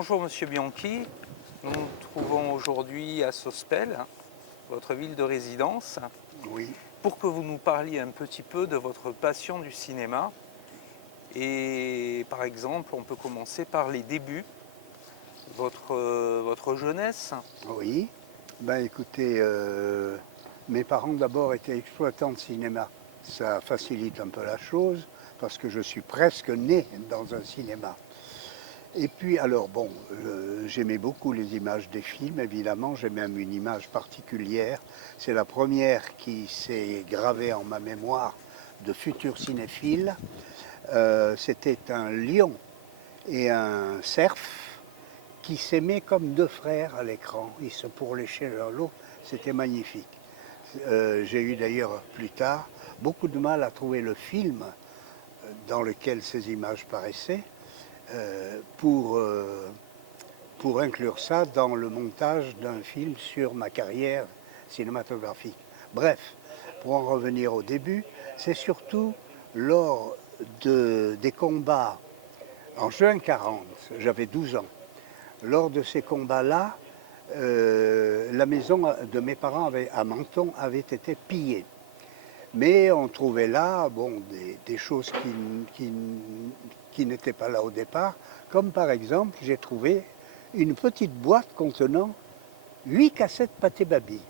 Bonjour Monsieur Bianchi, nous nous trouvons aujourd'hui à Sospel, votre ville de résidence, Oui, pour que vous nous parliez un petit peu de votre passion du cinéma. Et par exemple, on peut commencer par les débuts, votre jeunesse. oui. Ben écoutez, mes parents d'abord étaient exploitants de cinéma. Ça facilite un peu la chose parce que je suis presque né dans un cinéma. Et puis alors bon, j'aimais beaucoup les images des films, évidemment, j'ai même une image particulière. C'est la première qui s'est gravée en ma mémoire de futur cinéphile. C'était un lion et un cerf qui s'aimaient comme deux frères à l'écran. Ils se pourléchaient l'un l'autre, c'était magnifique. J'ai eu d'ailleurs plus tard beaucoup de mal à trouver le film dans lequel ces images paraissaient euh, pour, euh, pour inclure ça dans le montage d'un film sur ma carrière cinématographique. Bref, pour en revenir au début, c'est surtout lors des combats en juin 40, j'avais 12 ans. Lors de ces combats-là, la maison de mes parents à Menton avait été pillée. Mais on trouvait là bon, des choses qui n'étaient pas là au départ, comme par exemple, j'ai trouvé une petite boîte contenant 8 cassettes Pâté Baby.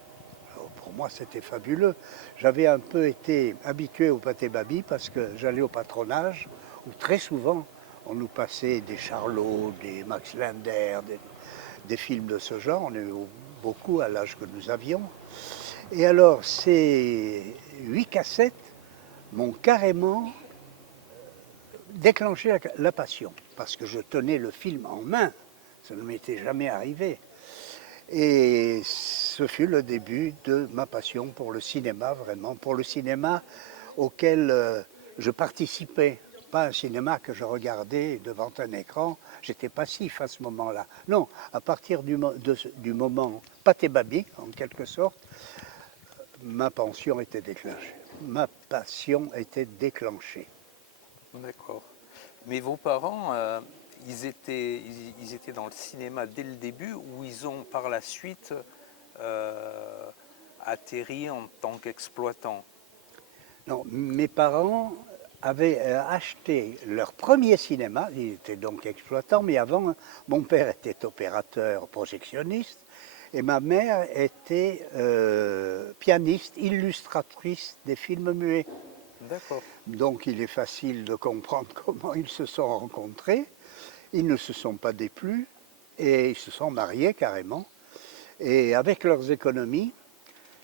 Alors, pour moi, c'était fabuleux. J'avais un peu été habitué au Pâté Baby parce que j'allais au patronage, où très souvent, on nous passait des Charlots, des Max Linder, des films de ce genre. On aimait beaucoup à l'âge que nous avions. Et alors, ces 8 cassettes m'ont carrément déclenché la passion, parce que je tenais le film en main. Ça ne m'était jamais arrivé. Et ce fut le début de ma passion pour le cinéma, vraiment, pour le cinéma auquel je participais. Pas un cinéma que je regardais devant un écran, j'étais passif à ce moment-là. Non, à partir du moment Pâté Babi, en quelque sorte, ma passion était déclenchée. Ma passion était déclenchée. D'accord. Mais vos parents, ils étaient dans le cinéma dès le début ou ils ont par la suite euh, atterri en tant qu'exploitants? Non, mes parents avaient acheté leur premier cinéma, ils étaient donc exploitants, mais avant, mon père était opérateur projectionniste et ma mère était pianiste, illustratrice des films muets. D'accord. Donc il est facile de comprendre comment ils se sont rencontrés. Ils ne se sont pas déplus et ils se sont mariés carrément. Et avec leurs économies,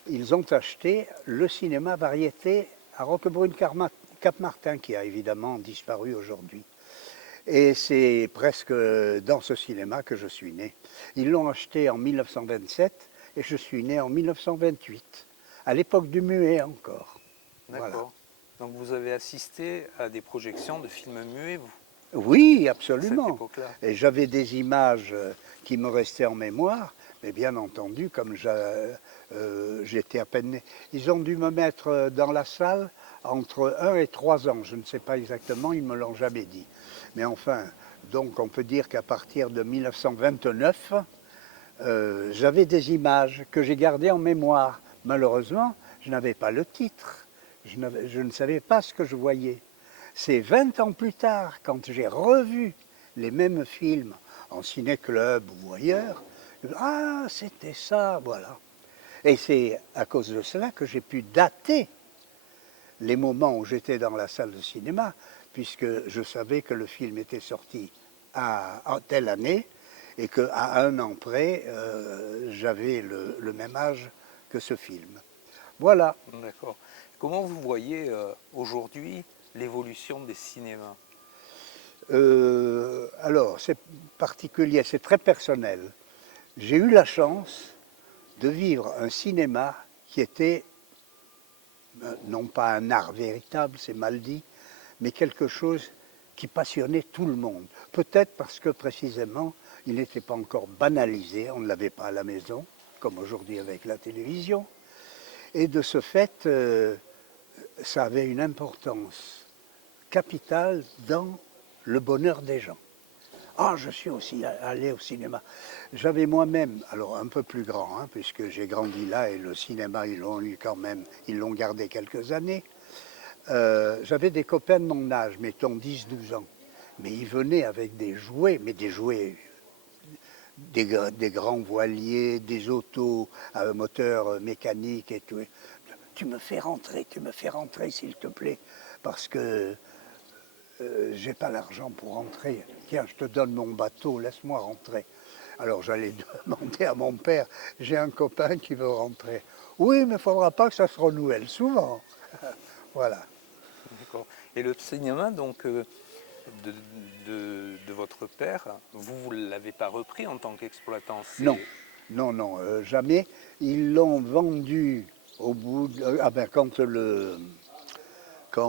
ils ont acheté le cinéma variété à Roquebrune-Cap-Martin, qui a évidemment disparu aujourd'hui. Et c'est presque dans ce cinéma que je suis né. Ils l'ont acheté en 1927 et je suis né en 1928, à l'époque du muet encore. Voilà. D'accord. Donc vous avez assisté à des projections de films muets, vous, Oui, à cette absolument. époque-là. Et j'avais des images qui me restaient en mémoire, mais bien entendu, comme j'étais à peine né. Ils ont dû me mettre dans la salle entre 1 et 3 ans. Je ne sais pas exactement, ils ne me l'ont jamais dit. Mais enfin, donc on peut dire qu'à partir de 1929, j'avais des images que j'ai gardées en mémoire. Malheureusement, je n'avais pas le titre. Je ne savais pas ce que je voyais. C'est 20 ans plus tard, quand j'ai revu les mêmes films en ciné-club ou ailleurs, ah, c'était ça, voilà. Et c'est à cause de cela que j'ai pu dater les moments où j'étais dans la salle de cinéma, puisque je savais que le film était sorti en telle année et qu'à 1 an près, j'avais le même âge que ce film. Voilà. D'accord. Comment vous voyez aujourd'hui l'évolution des cinémas? Alors, c'est particulier, c'est très personnel. J'ai eu la chance de vivre un cinéma qui était, non pas un art véritable, c'est mal dit, mais quelque chose qui passionnait tout le monde. Peut-être parce que précisément, il n'était pas encore banalisé, on ne l'avait pas à la maison, comme aujourd'hui avec la télévision. Et de ce fait, ça avait une importance capitale dans le bonheur des gens. Ah, je suis aussi allé au cinéma. J'avais moi-même, alors un peu plus grand, hein, puisque j'ai grandi là et le cinéma, ils l'ont eu quand même, ils l'ont gardé quelques années. J'avais des copains de mon âge, mettons 10-12 ans. Mais ils venaient avec des jouets, mais des jouets, des grands voiliers, des autos à moteur mécanique et tout. Tu me fais rentrer s'il te plaît, parce que j'ai pas l'argent pour rentrer. Tiens, je te donne mon bateau, laisse-moi rentrer. Alors j'allais demander à mon père, j'ai un copain qui veut rentrer. Oui, mais il ne faudra pas que ça se renouvelle souvent. Voilà. D'accord. Et le cinéma, donc, de, de votre père, vous ne l'avez pas repris en tant qu'exploitant. Non, non, non, jamais. Ils l'ont vendu au bout de, ah ben, quand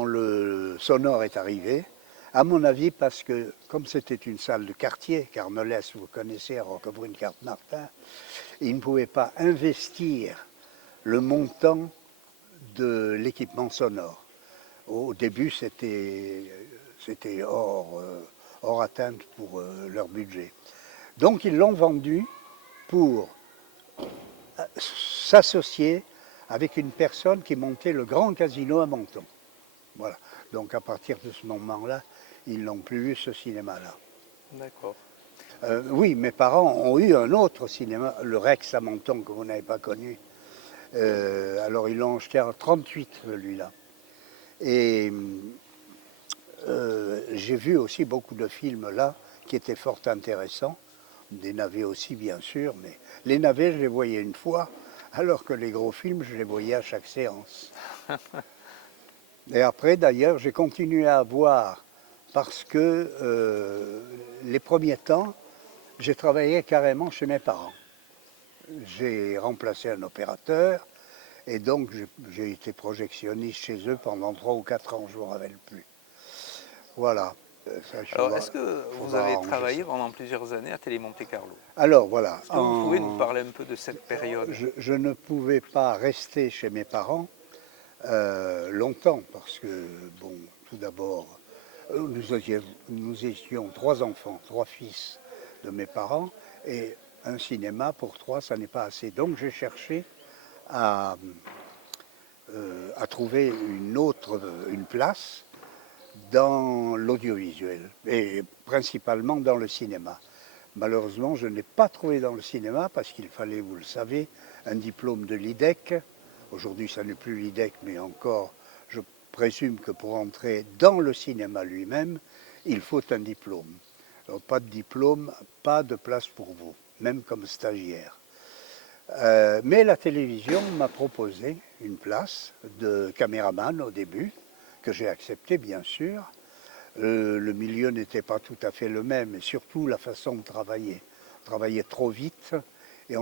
le sonore est arrivé, à mon avis, parce que comme c'était une salle de quartier, Carmelès, vous connaissez, à Roquebrune-Carmartin, ils ne pouvaient pas investir le montant de l'équipement sonore. Au début, c'était hors atteinte pour leur budget. Donc ils l'ont vendu pour s'associer avec une personne qui montait le grand casino à Menton. Voilà. Donc à partir de ce moment-là, ils n'ont plus eu ce cinéma-là. D'accord. Oui, mes parents ont eu un autre cinéma, le Rex à Menton, que vous n'avez pas connu. Alors ils l'ont acheté en 1938, celui-là. Et j'ai vu aussi beaucoup de films là qui étaient fort intéressants. Des navets aussi, bien sûr, mais les navets, je les voyais une fois, alors que les gros films, je les voyais à chaque séance. Et après, d'ailleurs, j'ai continué à voir parce que les premiers temps, j'ai travaillé carrément chez mes parents. J'ai remplacé un opérateur et donc j'ai été projectionniste chez eux pendant 3 ou 4 ans, je ne me rappelle plus. Voilà. Ça, Alors, est-ce que vous faudra avez arranger travaillé ça. pendant plusieurs années à Télé Monte Carlo? Alors voilà, Est-ce que vous pouvez nous parler un peu de cette période? je ne pouvais pas rester chez mes parents longtemps parce que, bon, tout d'abord, nous étions 3 enfants, 3 fils de mes parents et un cinéma pour 3, ça n'est pas assez. Donc j'ai cherché à, à trouver une place dans l'audiovisuel et principalement dans le cinéma. Malheureusement, je n'ai pas trouvé dans le cinéma parce qu'il fallait, vous le savez, un diplôme de l'IDEC. Aujourd'hui, ça n'est plus l'IDEC, mais encore, je présume que pour entrer dans le cinéma lui-même, il faut un diplôme. Alors, pas de diplôme, pas de place pour vous, même comme stagiaire. Mais la télévision m'a proposé une place de caméraman au début, que j'ai accepté bien sûr. Le milieu n'était pas tout à fait le même, et surtout la façon de travailler. On travaillait trop vite et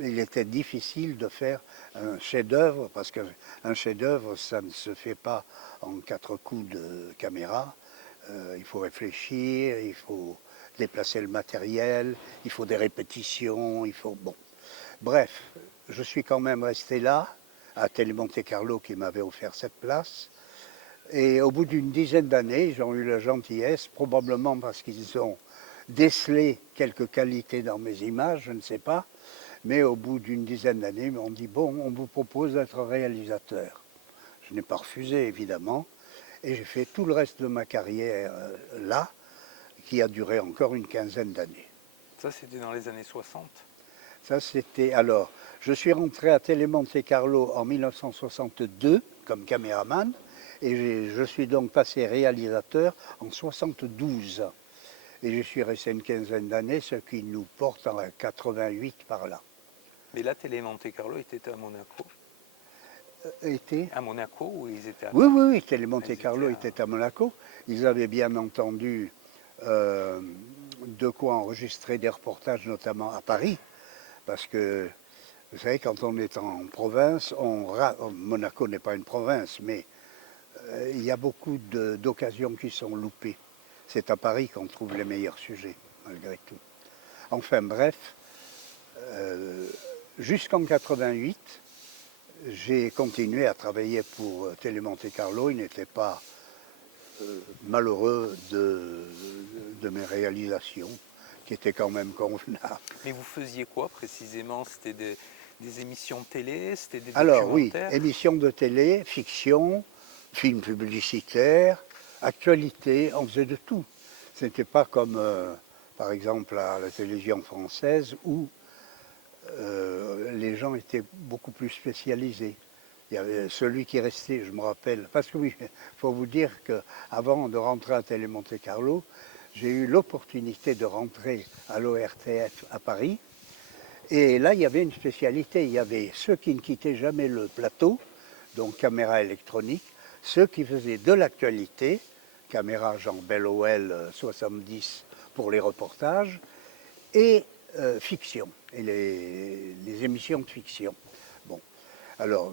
il était difficile de faire un chef-d'œuvre, parce qu'un chef-d'œuvre, ça ne se fait pas en 4 coups de caméra. Il faut réfléchir, il faut déplacer le matériel, il faut des répétitions, il faut... Bon. Bref, je suis quand même resté là, à Télé Monte Carlo qui m'avait offert cette place. Et au bout d'une dizaine d'années, ils ont eu la gentillesse, probablement parce qu'ils ont décelé quelques qualités dans mes images, je ne sais pas, mais au bout d'une dizaine d'années, ils m'ont dit, bon, on vous propose d'être réalisateur. Je n'ai pas refusé, évidemment, et j'ai fait tout le reste de ma carrière là, qui a duré encore une quinzaine d'années. Ça, c'était dans les années 60. Ça, c'était... Alors, je suis rentré à Télé Monte Carlo en 1962 comme caméraman, et je suis donc passé réalisateur en 72. Et je suis resté une quinzaine d'années, ce qui nous porte en 88 par là. Mais là, Télé Monte Carlo était à Monaco. Était À Monaco ou ils étaient à Oui, Paris? oui, oui, Télé Ils Monte Carlo étaient à... était à Monaco. Ils avaient bien entendu euh, de quoi enregistrer des reportages, notamment à Paris, parce que, vous savez, quand on est en province, Monaco n'est pas une province, mais il y a beaucoup d'occasions qui sont loupées. C'est à Paris qu'on trouve les meilleurs sujets, malgré tout. Enfin bref, jusqu'en 88, j'ai continué à travailler pour Télé Monte Carlo. Il n'était pas malheureux de mes réalisations, qui étaient quand même convenables. Mais vous faisiez quoi précisément? C'était des émissions de télé? C'était des Alors oui, documentaires? émissions de télé, fiction, films publicitaires, actualité, on faisait de tout. Ce n'était pas comme, par exemple, à la télévision française où les gens étaient beaucoup plus spécialisés. Il y avait celui qui restait, je me rappelle, parce que oui, il faut vous dire qu'avant de rentrer à Télé Monte Carlo, j'ai eu l'opportunité de rentrer à l'ORTF à Paris. Et là, il y avait une spécialité. Il y avait ceux qui ne quittaient jamais le plateau, donc caméra électronique, ceux qui faisaient de l'actualité, caméra Jean Bell 70 pour les reportages, et fiction, et les émissions de fiction. Bon, alors,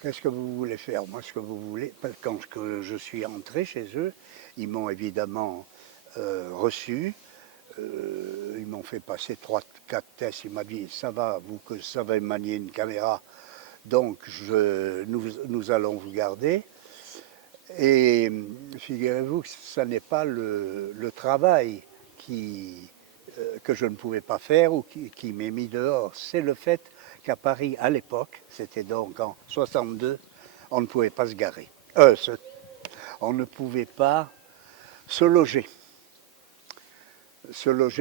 qu'est-ce que vous voulez faire? Moi, ce que vous voulez, quand je suis entré chez eux, ils m'ont évidemment reçu. Ils m'ont fait passer 3-4 tests. Il m'a dit, ça va, vous que savez manier une caméra, donc nous allons vous garder. Et figurez-vous que ce n'est pas le travail que je ne pouvais pas faire ou qui m'est mis dehors. C'est le fait qu'à Paris, à l'époque, c'était donc en 62, on ne pouvait pas se garer. On ne pouvait pas se loger.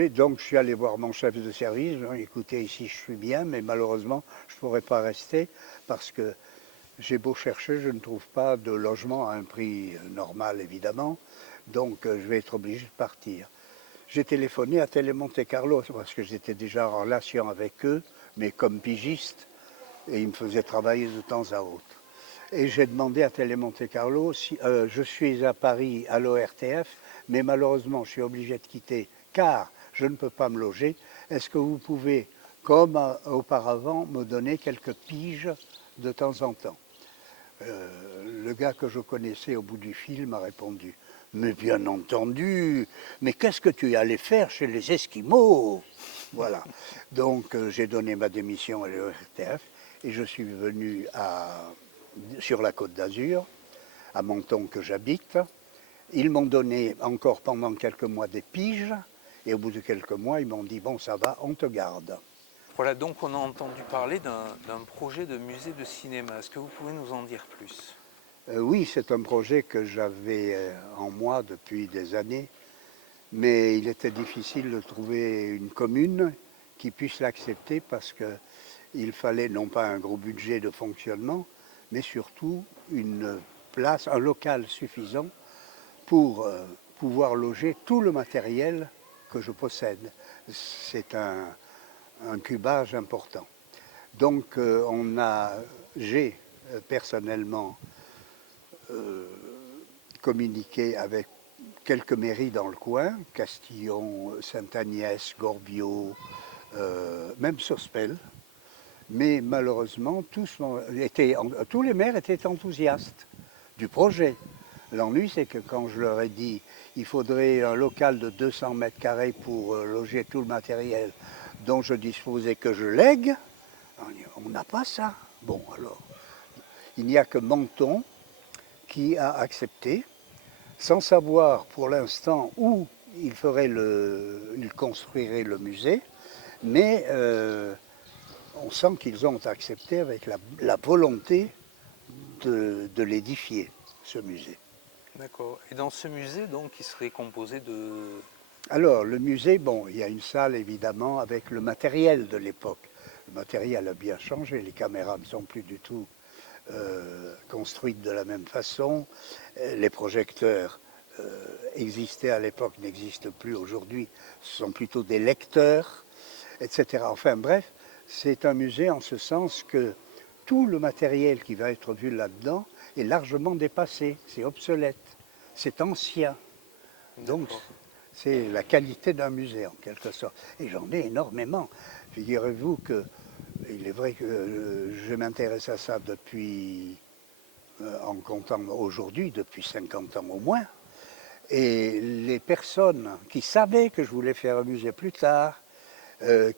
Donc je suis allé voir mon chef de service, écoutez, ici je suis bien, mais malheureusement je ne pourrais pas rester parce que j'ai beau chercher, je ne trouve pas de logement à un prix normal évidemment, donc je vais être obligé de partir. J'ai téléphoné à Télé Monte Carlo parce que j'étais déjà en relation avec eux, mais comme pigiste, et ils me faisaient travailler de temps à autre. Et j'ai demandé à Télé Monte Carlo, si, je suis à Paris à l'ORTF, mais malheureusement je suis obligé de quitter car je ne peux pas me loger. Est-ce que vous pouvez, comme auparavant, me donner quelques piges de temps en temps? Le gars que je connaissais au bout du fil m'a répondu, mais bien entendu, mais qu'est-ce que tu allais faire chez les Esquimaux? Voilà. Donc j'ai donné ma démission à l'ORTF et je suis venu sur la Côte d'Azur, à Menton que j'habite. Ils m'ont donné encore pendant quelques mois des piges et au bout de quelques mois, ils m'ont dit, bon ça va, on te garde. Voilà, donc on a entendu parler d'un projet de musée de cinéma. Est-ce que vous pouvez nous en dire plus? Oui, c'est un projet que j'avais en moi depuis des années, mais il était difficile de trouver une commune qui puisse l'accepter parce qu'il fallait non pas un gros budget de fonctionnement, mais surtout une place, un local suffisant pour pouvoir loger tout le matériel que je possède. C'est un cubage important. Donc j'ai personnellement communiqué avec quelques mairies dans le coin, Castillon, Sainte-Agnès, Gorbiot, même Sospel, mais malheureusement tous les maires étaient enthousiastes du projet. L'ennui, c'est que quand je leur ai dit il faudrait un local de 200 mètres carrés pour loger tout le matériel dont je disposais que je lègue, on n'a pas ça. Bon, alors, il n'y a que Menton qui a accepté, sans savoir pour l'instant où il construirait le musée, mais on sent qu'ils ont accepté avec la volonté de l'édifier, ce musée. D'accord. Et dans ce musée, donc, il serait composé de... Alors, le musée, bon, il y a une salle évidemment avec le matériel de l'époque. Le matériel a bien changé, les caméras ne sont plus du tout construites de la même façon. Les projecteurs existaient à l'époque, n'existent plus aujourd'hui. Ce sont plutôt des lecteurs, etc. Enfin bref, c'est un musée en ce sens que tout le matériel qui va être vu là-dedans est largement dépassé, c'est obsolète, c'est ancien. Donc c'est la qualité d'un musée en quelque sorte. Et j'en ai énormément. Figurez-vous que il est vrai que je m'intéresse à ça depuis, en comptant aujourd'hui, depuis 50 ans au moins. Et les personnes qui savaient que je voulais faire un musée plus tard,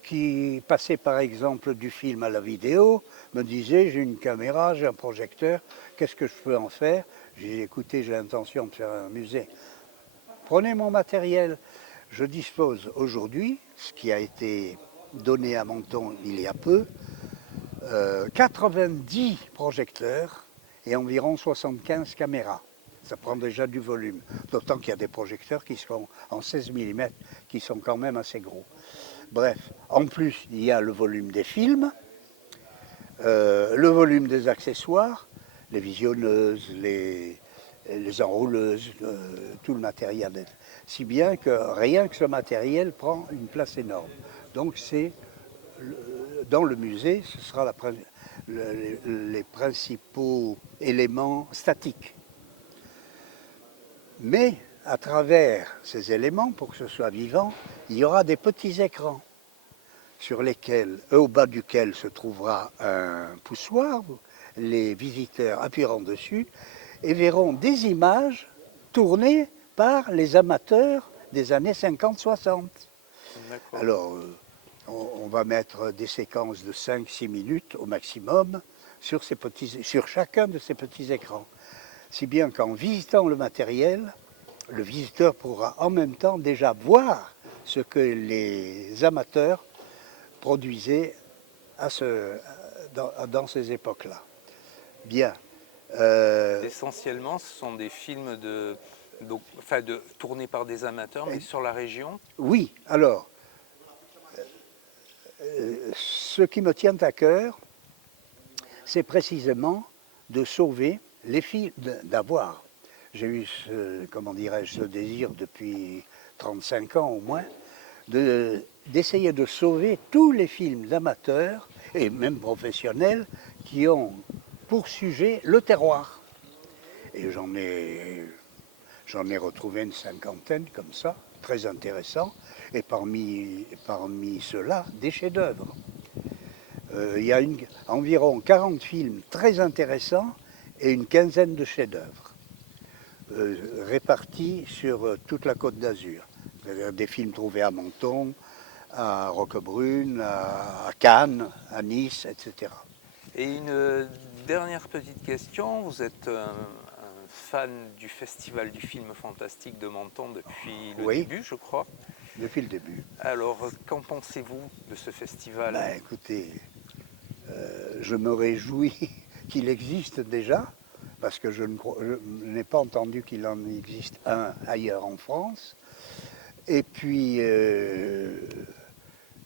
qui passaient par exemple du film à la vidéo, me disaient j'ai une caméra, j'ai un projecteur, qu'est-ce que je peux en faire? J'ai dit, écoutez, j'ai l'intention de faire un musée. Prenez mon matériel. Je dispose aujourd'hui, ce qui a été donné à Menton il y a peu, 90 projecteurs et environ 75 caméras. Ça prend déjà du volume. D'autant qu'il y a des projecteurs qui sont en 16 mm, qui sont quand même assez gros. Bref, en plus, il y a le volume des films, le volume des accessoires, les visionneuses, les enrouleuses, tout le matériel. Si bien que rien que ce matériel prend une place énorme. Donc c'est dans le musée, ce sera les principaux éléments statiques. Mais à travers ces éléments, pour que ce soit vivant, il y aura des petits écrans sur lesquels, au bas duquel se trouvera un poussoir. Les visiteurs appuieront dessus et verront des images tournées par les amateurs des années 50-60. Alors, on va mettre des séquences de 5-6 minutes au maximum sur chacun de ces petits écrans. Si bien qu'en visitant le matériel, le visiteur pourra en même temps déjà voir ce que les amateurs produisaient dans ces époques-là. Bien. Essentiellement, ce sont des films tournés par des amateurs, mais sur la région. Oui, alors, ce qui me tient à cœur, c'est précisément de sauver les films, d'avoir. J'ai eu, ce désir depuis 35 ans au moins, d'essayer de sauver tous les films d'amateurs et même professionnels qui ont pour sujet le terroir. Et j'en ai retrouvé une cinquantaine comme ça, très intéressants, et parmi ceux-là, des chefs-d'œuvre. Il y a environ 40 films très intéressants et une quinzaine de chefs-d'œuvre répartis sur toute la Côte d'Azur. C'est-à-dire des films trouvés à Menton, à Roquebrune, à Cannes, à Nice, etc. Et une dernière petite question, vous êtes un fan du Festival du film fantastique de Menton depuis le début, je crois. Depuis le début. Alors, qu'en pensez-vous de ce festival? Écoutez, je me réjouis qu'il existe déjà, parce que je n'ai pas entendu qu'il en existe un ailleurs en France. Et puis,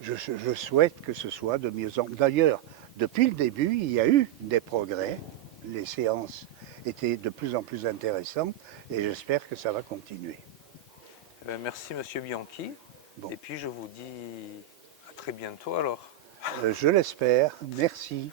je souhaite que ce soit de mieux en mieux. D'ailleurs, depuis le début, il y a eu des progrès. Les séances étaient de plus en plus intéressantes et j'espère que ça va continuer. Merci Monsieur Bianchi. Bon. Et puis je vous dis à très bientôt alors. Je l'espère. Merci.